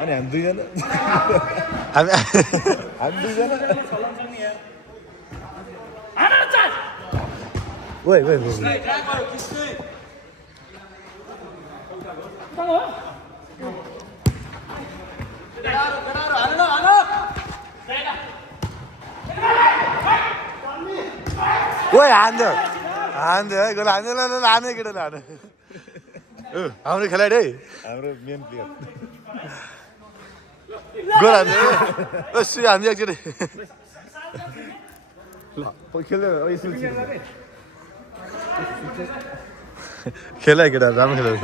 अनि हामी दुईजना हामी दुईजना ओइ ओइ ओइ हान्द हान्द है गोल हान्दैन लाने केटा लाने हाम्रो खेलाडी है हाम्रो मेन प्लेयर गोल हान्द ओ सुई हान्द एकचोटि खेल्दै खेला केटा राम्रो खेल्यो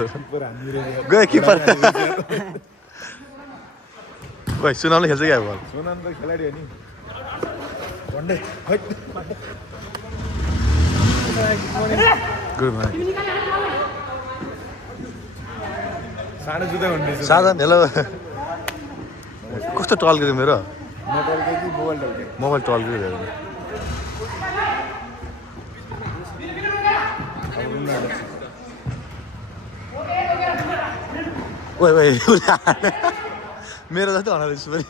गयो किपर भाइ सुनाउनु खेल्छ क्या बल सुनाउनु त खेलाडी हो नि गुड मर्निङ सानो जुत्ता भन्ने साधन हेलो कस्तो टल गऱ्यो मेरो मोबाइल टल गऱ्यो ओइ ओइ मेरो जस्तो हनाउँदैछु पनि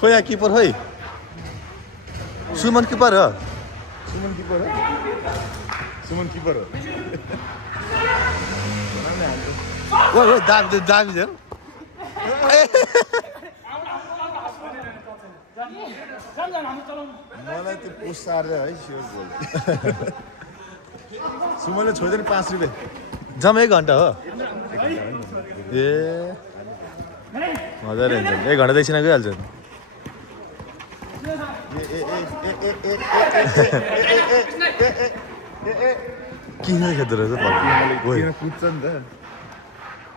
खोइ यहाँ किपर खोइ सुमन किपर हो ओइ ओइ दाबी दाबी झन् मलाई त्यो पोस्ट सार्दै है स्योर गोल सुमनले छोइदियो नि 5 रुपियाँ जम्मा 1 घन्टा हो ए मजाले हुन्छ 1 घन्टादेखि गइहाल्छ किन खेद्दो रहेछ कुद्छ नि त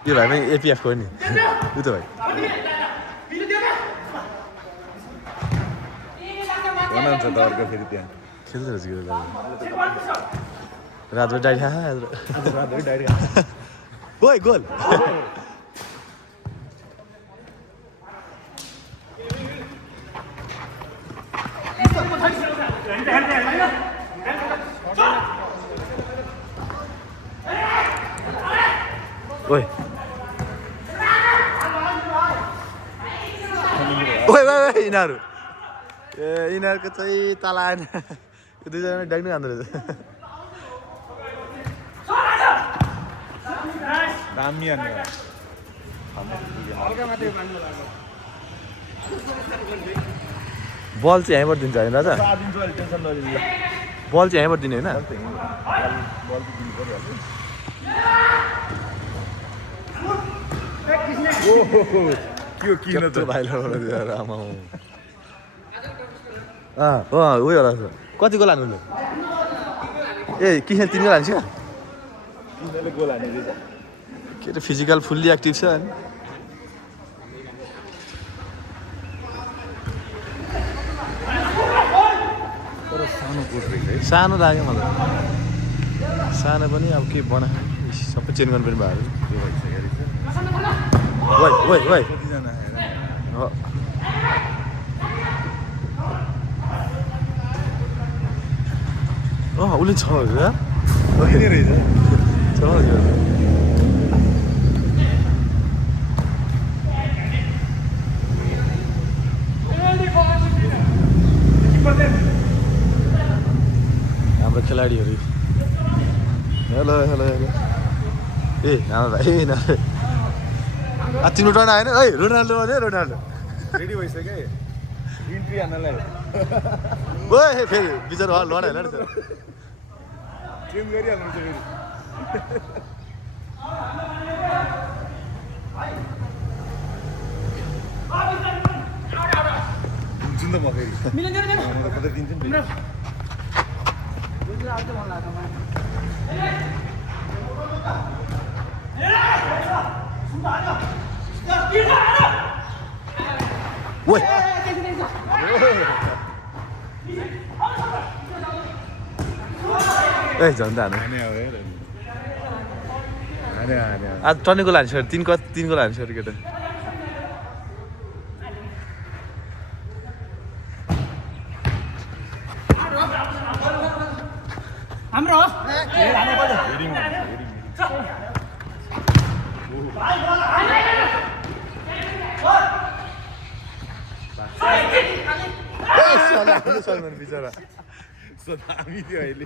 यो भाइ पनि एपिएफको नि यो त भाइ बनाउँछ त अर्को फेरि त्यहाँ खेल्दो रहेछ कि रातभरि डाइरी खा रातभरि डाइरी ओइ गोल ओइ ओइ ओइ यिनीहरू ए यिनीहरूको चाहिँ तल आएन यो दुईजना डाक्नु खाँदो रहेछ दामी हान्ने बल चाहिँ यहीँबाट दिन्छ होइन राजा टेन्सन नलिनु बल चाहिँ यहीँबाट दिने होइन बल दिनु परिहाल्छ के किन त भाइलाई आमा उयो होला कति गोल हान्नु ए किन 3 गोल हान्छ किनले गोल हान्ने रहेछ के अरे फिजिकल फुल्ली एक्टिभ छ अनि तर सानो कोट रहेछ है सानो लाग्यो मलाई सानो पनि अब के बना सबै चेन्ज गर्नु पनि भयो त्यो भइसक्यो रहेछ ओइ ओइ ओइ कतिजना उसले छ कहिले रहेछ हाम्रो खेलाडीहरू हेलो हेलो हेलो ए हाम्रो भाइ तिम्रो टर्न आएन है रोनाल्डो अझै रोनाल्डो रेडी भइसक्यो इन्ट्री हान्नलाई ओए फेरि बिचरा लड होइन नि त चेन्ज गरिहाल्नु फेरि दिन्छु नि त म फेरि म त कतै दिन्छु नि ओइ ए झन् त हानु आज टर्नी गोल हान्छ 3 गोल हान्छ अरे केटा हाम्रो बिचरा दामी थियो अहिले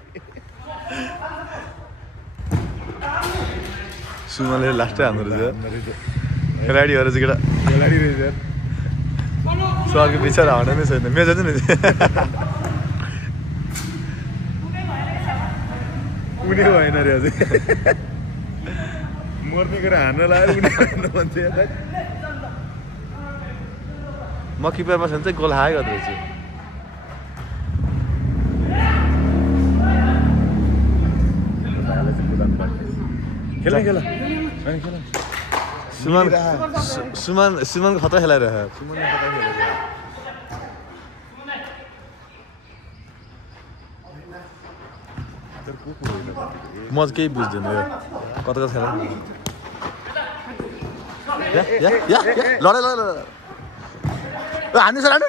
सुमनले लास्टै हान्दो रहेछ खेलाडीहरू चाहिँ केटा खेलाडी रहेछ सुमनको बिचरा हान्ने नै छैन मेरो चाहिँ नि उनी भएन रे अझै मर्ने गरेर हान्न लाग्यो उनी भएन भन्छ म किपरमा छ भने चाहिँ गोल हाई गर्दो रहेछु खेला खेला सुमन खतरा खेलाइरह म चाहिँ केही बुझ्दैन यो कता कता खेला लडै ल हान्नु छ हान्नु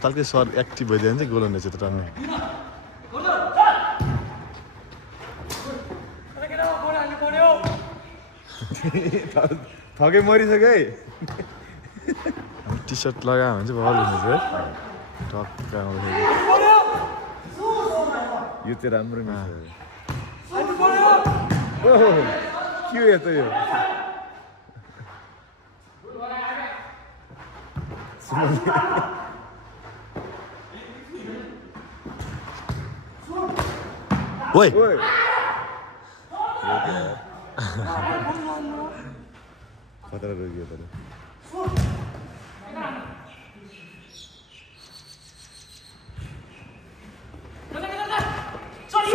तालकै सर एक्टिभ भइदियो भने चाहिँ गोल हुने चाहिँ टर्ने थकै मरिसक्यो है टी सर्ट लगायो भने चाहिँ बल हुने चाहिँ टक्क आउँदाखेरि यो चाहिँ राम्रो मिस ओहो के हो यस्तो यो ओइ खतरा रोकियो तर स